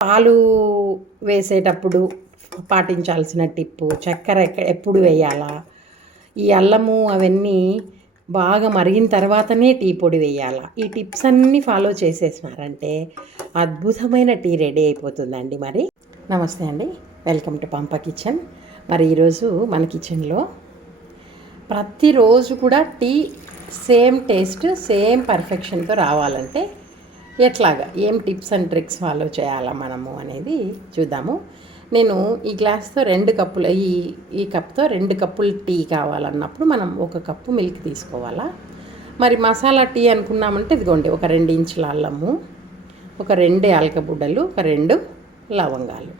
పాలు వేసేటప్పుడు పాటించాల్సిన టిప్పు, చక్కెర ఎప్పుడు వేయాలా, ఈ అల్లము అవన్నీ బాగా మరిగిన తర్వాతనే టీ పొడి వేయాలా, ఈ టిప్స్ అన్నీ ఫాలో చేసేసినారంటే అద్భుతమైన టీ రెడీ అయిపోతుందండి. మరి నమస్తే అండి, వెల్కమ్ టు పంప కిచెన్. మరి ఈరోజు మన కిచెన్లో ప్రతిరోజు కూడా టీ సేమ్ టేస్ట్, సేమ్ పర్ఫెక్షన్తో రావాలంటే ఎట్లాగా, ఏం టిప్స్ అండ్ ట్రిక్స్ ఫాలో చేయాలా మనము అనేది చూద్దాము. నేను ఈ గ్లాస్తో 2 కప్పులు, ఈ కప్తో 2 కప్పులు టీ కావాలన్నప్పుడు మనం 1 కప్పు మిల్క్ తీసుకోవాలా. మరి మసాలా టీ అనుకున్నామంటే ఇదిగోండి, ఒక 2 ఇంచుల అల్లము, ఒక 2 యాలక బుడ్డలు, ఒక 2 లవంగాలు.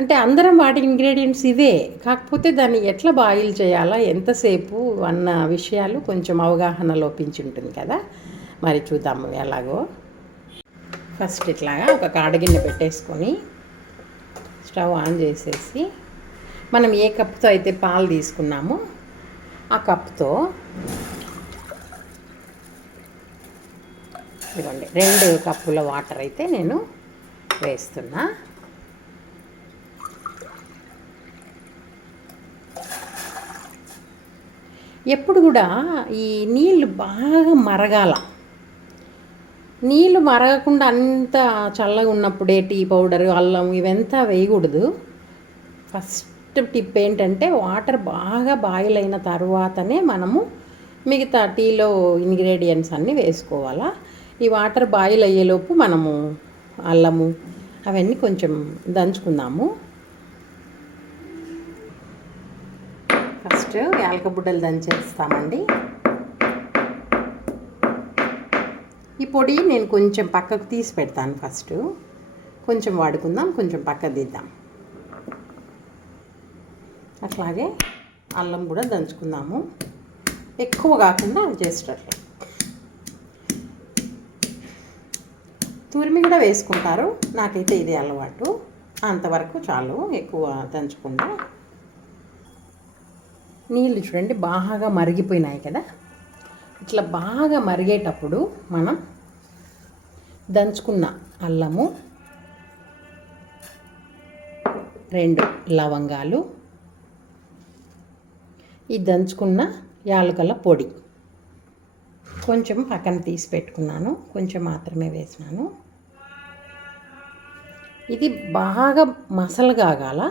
అంటే అందరం వాటి ఇంగ్రీడియంట్స్ ఇవే, కాకపోతే దాన్ని ఎట్లా బాయిల్ చేయాలా, ఎంతసేపు అన్న విషయాలు కొంచెం అవగాహన లోపించి ఉంటుంది కదా. మరి చూద్దాము ఎలాగో. ఫస్ట్ ఇట్లాగా ఒక కాడగిన్నె పెట్టేసుకొని స్టవ్ ఆన్ చేసేసి, మనం ఏ కప్తో అయితే పాలు తీసుకున్నామో ఆ కప్తో ఇదిగోండి 2 కప్పుల వాటర్ అయితే నేను వేస్తున్నా. ఎప్పుడు కూడా ఈ నీళ్ళు బాగా మరగాల. నీళ్ళు మరగకుండా అంత చల్లగా ఉన్నప్పుడే టీ పౌడర్, అల్లం ఇవంతా వేయకూడదు. ఫస్ట్ టిప్ ఏంటంటే వాటర్ బాగా బాయిల్ అయిన తర్వాతనే మనము మిగతా టీలో ఇంగ్రీడియంట్స్ అన్నీ వేసుకోవాలా. ఈ వాటర్ బాయిల్ అయ్యేలోపు మనము అల్లము అవన్నీ కొంచెం దంచుకుందాము. ఫస్ట్ యాలక బుడ్డలు దంచేస్తామండి. ఈ పొడి నేను కొంచెం పక్కకు తీసి పెడతాను. ఫస్ట్ కొంచెం వాడుకుందాం, కొంచెం పక్కకు తీద్దాం. అట్లాగే అల్లం కూడా దంచుకుందాము, ఎక్కువ కాకుండా జస్ట్ అట్లా. తురిమి కూడా వేసుకుంటారు, నాకైతే ఇదే అలవాటు. అంతవరకు చాలు, ఎక్కువ దంచకుండా. నీళ్ళు చూడండి బాగా మరిగిపోయినాయి కదా. ఇట్లా బాగా మరిగేటప్పుడు మనం దంచుకున్న అల్లము, 2 లవంగాలు, ఈ దంచుకున్న యాలకుల పొడి కొంచెం పక్కన తీసి పెట్టుకున్నాను, కొంచెం మాత్రమే వేసినాను. ఇది బాగా మసలగాల,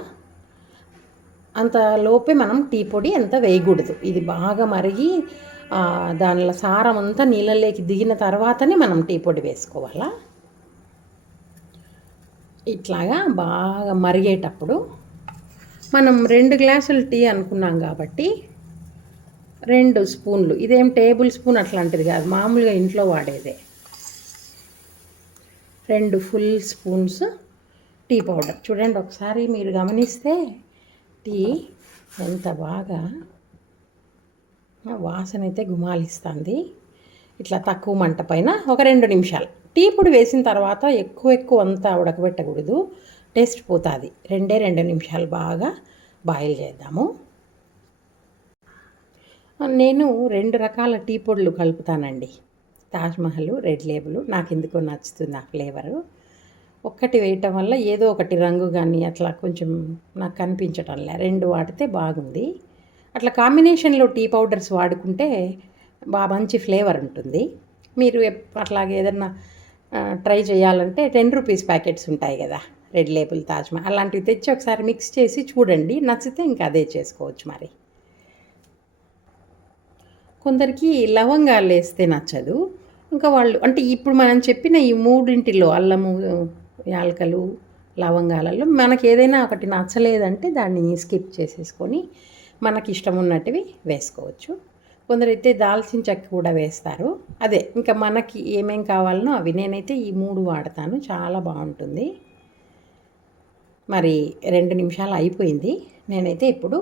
అంత లోపే మనం టీ పొడి అంత వేయకూడదు. ఇది బాగా మరిగి దానిలో సారం అంతా నీళ్ళలోకి దిగిన తర్వాతనే మనం టీ పొడి వేసుకోవాలా. ఇట్లాగా బాగా మరిగేటప్పుడు మనం 2 గ్లాసులు టీ అనుకున్నాం కాబట్టి 2 స్పూన్లు, ఇదేం టేబుల్ స్పూన్ అట్లాంటిది కాదు, మామూలుగా ఇంట్లో వాడేదే, 2 ఫుల్ స్పూన్స్ టీ పౌడర్. చూడండి ఒకసారి మీరు గమనిస్తే టీ ఎంత బాగా వాసన అయితే గుమాలిస్తుంది. ఇట్లా తక్కువ మంట పైన ఒక 2 నిమిషాలు. టీ పొడి వేసిన తర్వాత ఎక్కువ అంతా ఉడకబెట్టకూడదు, టేస్ట్ పోతుంది. 2 నిమిషాలు బాగా బాయిల్ చేద్దాము. నేను 2 రకాల టీ పొడులు కలుపుతానండి. తాజ్మహల్, రెడ్ లేబుల్, నాకు ఎందుకో నచ్చుతుంది ఆ ఫ్లేవరు. ఒక్కటి వేయటం వల్ల ఏదో ఒకటి రంగు కానీ అట్లా కొంచెం నాకు కనిపించటంలే, 2 వాడితే బాగుంది. అట్లా కాంబినేషన్లో టీ పౌడర్స్ వాడుకుంటే బాగా మంచి ఫ్లేవర్ ఉంటుంది. మీరు అట్లాగే ఏదన్నా ట్రై చేయాలంటే 10 రూపీస్ ప్యాకెట్స్ ఉంటాయి కదా, రెడ్ లేబుల్, తాజ్మహల్, అలాంటివి తెచ్చి ఒకసారి మిక్స్ చేసి చూడండి, నచ్చితే ఇంకా అదే చేసుకోవచ్చు. మరి కొందరికి లవంగాలు వేస్తే నచ్చదు. ఇంకా వాళ్ళు అంటే ఇప్పుడు మనం చెప్పిన ఈ 3 అల్లము, యాలకలు, లవంగాలలో మనకి ఏదైనా ఒకటి నచ్చలేదంటే దాన్ని స్కిప్ చేసేసుకొని మనకి ఇష్టం ఉన్నటివి వేసుకోవచ్చు. కొందరైతే దాల్చిన చెక్క కూడా వేస్తారు. అదే ఇంకా మనకి ఏమేం కావాలనో అవి. నేనైతే ఈ 3 వాడతాను, చాలా బాగుంటుంది. మరి 2 నిమిషాలు అయిపోయింది. నేనైతే ఇప్పుడు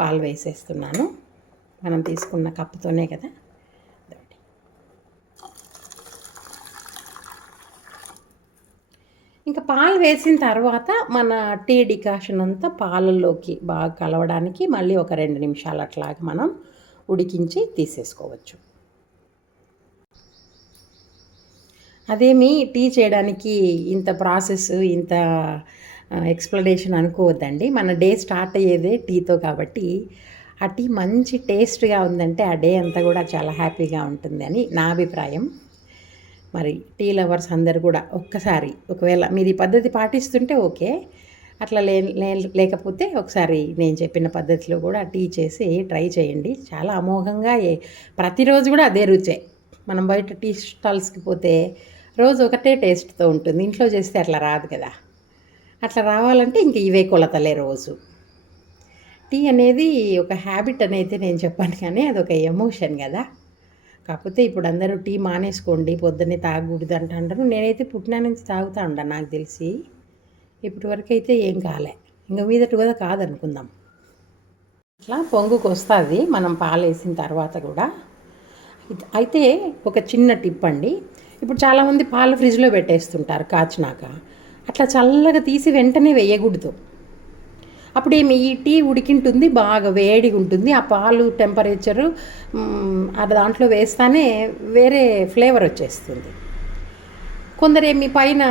పాలు వేసేస్తున్నాను. మనం తీసుకున్న కప్పుతోనే కదా. ఇంకా పాలు వేసిన తర్వాత మన టీ డికాషన్ అంతా పాలల్లోకి బాగా కలవడానికి మళ్ళీ ఒక 2 నిమిషాలు అట్లాగా మనం ఉడికించి తీసేసుకోవచ్చు. అదేమి టీ చేయడానికి ఇంత ప్రాసెస్, ఇంత ఎక్స్‌ప్లనేషన్ అనుకోవద్దండి. మన డే స్టార్ట్ అయ్యేదే టీతో కాబట్టి, ఆ టీ మంచి టేస్ట్‌గా ఉందంటే, ఆ డే అంతా కూడా చాలా హ్యాపీగా ఉంటుందని నా అభిప్రాయం. మరి టీ లవర్స్ అందరూ కూడా ఒక్కసారి ఒకవేళ మీరు ఈ పద్ధతి పాటిస్తుంటే ఓకే. అట్లా లేకపోతే ఒకసారి నేను చెప్పిన పద్ధతిలో కూడా టీ చేసి ట్రై చేయండి. చాలా అమోఘంగా ప్రతిరోజు కూడా అదే రుచే. మనం బయట టీ స్టాల్స్‌కి పోతే రోజు ఒకటే టేస్ట్‌తో ఉంటుంది. ఇంట్లో చేస్తే అట్లా రాదు కదా! అట్లా రావాలంటే ఇంక ఇవే కొలతలే రోజు. టీ అనేది ఒక హ్యాబిట్ అనైతే నేను చెప్పను కానీ అదొక ఎమోషన్ కదా! కాకపోతే ఇప్పుడు అందరూ టీ మానేసుకోండి, పొద్దున్నే తాగకూడదు అంటారు. నేనైతే పుట్టిన నుంచి తాగుతా ఉండా నాకు తెలిసి. ఇప్పటి వరకైతే ఏం కాలే. ఇంక మీదట కూడా కాదనుకుందాం. ఇట్లా పొంగుకొస్తుంది మనం పాలేసిన తర్వాత కూడా. అయితే ఒక చిన్న టిప్ అండి. ఇప్పుడు చాలామంది పాలు ఫ్రిడ్జ్లో పెట్టేస్తుంటారు కాచినాక. అట్లా చల్లగా తీసి వెంటనే వేయకూడదు. అప్పుడేమి ఈ టీ ఉడికింటుంది, బాగా వేడిగా ఉంటుంది. ఆ పాలు టెంపరేచరు అది దాంట్లో వేస్తానే వేరే ఫ్లేవర్ వచ్చేస్తుంది. కొందరేమి పైన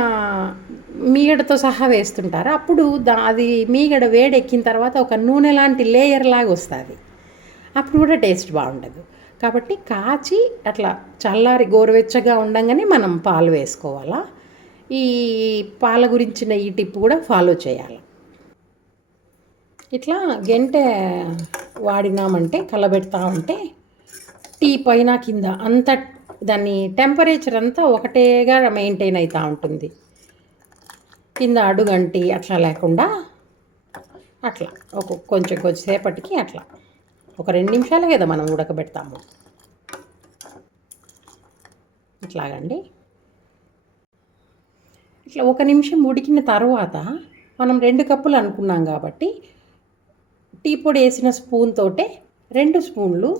మీగడతో సహా వేస్తుంటారు. అప్పుడు అది మీగడ వేడెక్కిన తర్వాత ఒక నూనె లాంటి లేయర్ లాగా వస్తుంది. అప్పుడు కూడా టేస్ట్ బాగుండదు. కాబట్టి కాచి అట్లా చల్లారి గోరువెచ్చగా ఉండంగానే మనం పాలు వేసుకోవాలా. ఈ పాల గురించిన ఈ టిప్ కూడా ఫాలో చేయాలి. ఇట్లా గెంటె వాడినామంటే కలబెడతా ఉంటే టీ పైన కింద అంత దాన్ని టెంపరేచర్ అంతా ఒకటేగా మెయింటైన్ అవుతూ ఉంటుంది. కింద అడుగంటి అట్లా లేకుండా అట్లా కొంచెం సేపటికి అట్లా ఒక 2 నిమిషాలే కదా మనం ఉడకబెడతాము. ఇట్లాగండి. ఇట్లా 1 నిమిషం ఉడికిన తర్వాత మనం 2 కప్పులు అనుకున్నాం కాబట్టి టీ పొడి వేసిన స్పూన్ తోటే 2 స్పూన్లు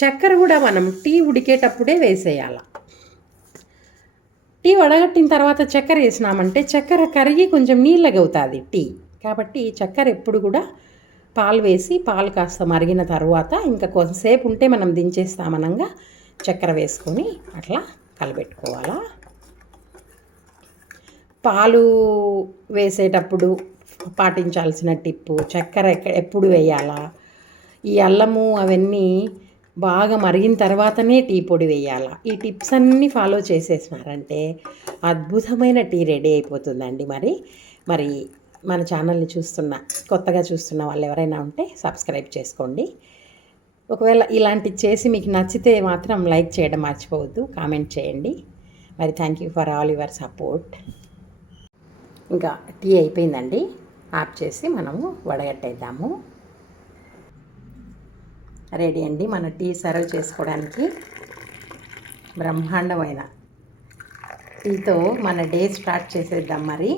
చక్కెర కూడా మనం టీ ఉడికేటప్పుడే వేసేయాలి. టీ వడగట్టిన తర్వాత చక్కెర వేసినామంటే చక్కెర కరిగి కొంచెం నీళ్ళగా అవుతుంది టీ. కాబట్టి చక్కెర ఎప్పుడు కూడా పాలు వేసి పాలు కాస్త మరిగిన తర్వాత ఇంకా కొంతసేపు ఉంటే మనం దించేస్తామనంగా చక్కెర వేసుకొని అట్లా కలబెట్టుకోవాలా. పాలు వేసేటప్పుడు పాటించాల్సిన టిప్పు చక్కెర ఎప్పుడు వేయాలా, ఈ అల్లము అవన్నీ బాగా మరిగిన తర్వాతనే టీ పొడి వేయాలా. ఈ టిప్స్ అన్నీ ఫాలో చేసేసినారంటే అద్భుతమైన టీ రెడీ అయిపోతుందండి. మరి మన ఛానల్ని కొత్తగా చూస్తున్న వాళ్ళు ఎవరైనా ఉంటే సబ్స్క్రైబ్ చేసుకోండి. ఒకవేళ ఇలాంటివి చేసి మీకు నచ్చితే మాత్రం లైక్ చేయడం మర్చిపోవద్దు, కామెంట్ చేయండి. మరి thank you for all your support. ఇంకా టీ అయిపోయిందండి, ఆఫ్ చేసి మనము వడగట్టేద్దాము. రెడీ అండి మన టీ సర్వ్ చేసుకోవడానికి. బ్రహ్మాండమైన టీతో మన డే స్టార్ట్ చేసేద్దాం. మరి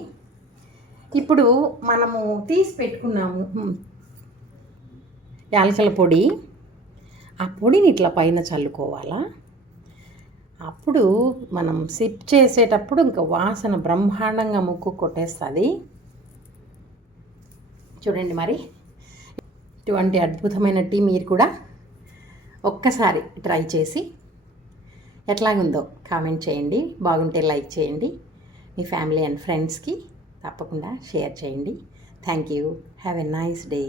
ఇప్పుడు మనము తీసి పెట్టుకున్నాము యాలకుల పొడి. ఆ పొడిని ఇట్లా పైన చల్లుకోవాలా. అప్పుడు మనం సిప్ చేసేటప్పుడు ఇంకా వాసన బ్రహ్మాండంగా ముక్కు కొట్టేస్తుంది. చూడండి మరి ఇటువంటి అద్భుతమైన టీ మీరు కూడా ఒక్కసారి ట్రై చేసి ఎట్లాగుందో కామెంట్ చేయండి. బాగుంటే లైక్ చేయండి. మీ ఫ్యామిలీ అండ్ ఫ్రెండ్స్కి తప్పకుండా షేర్ చేయండి. Thank you. Have a nice day.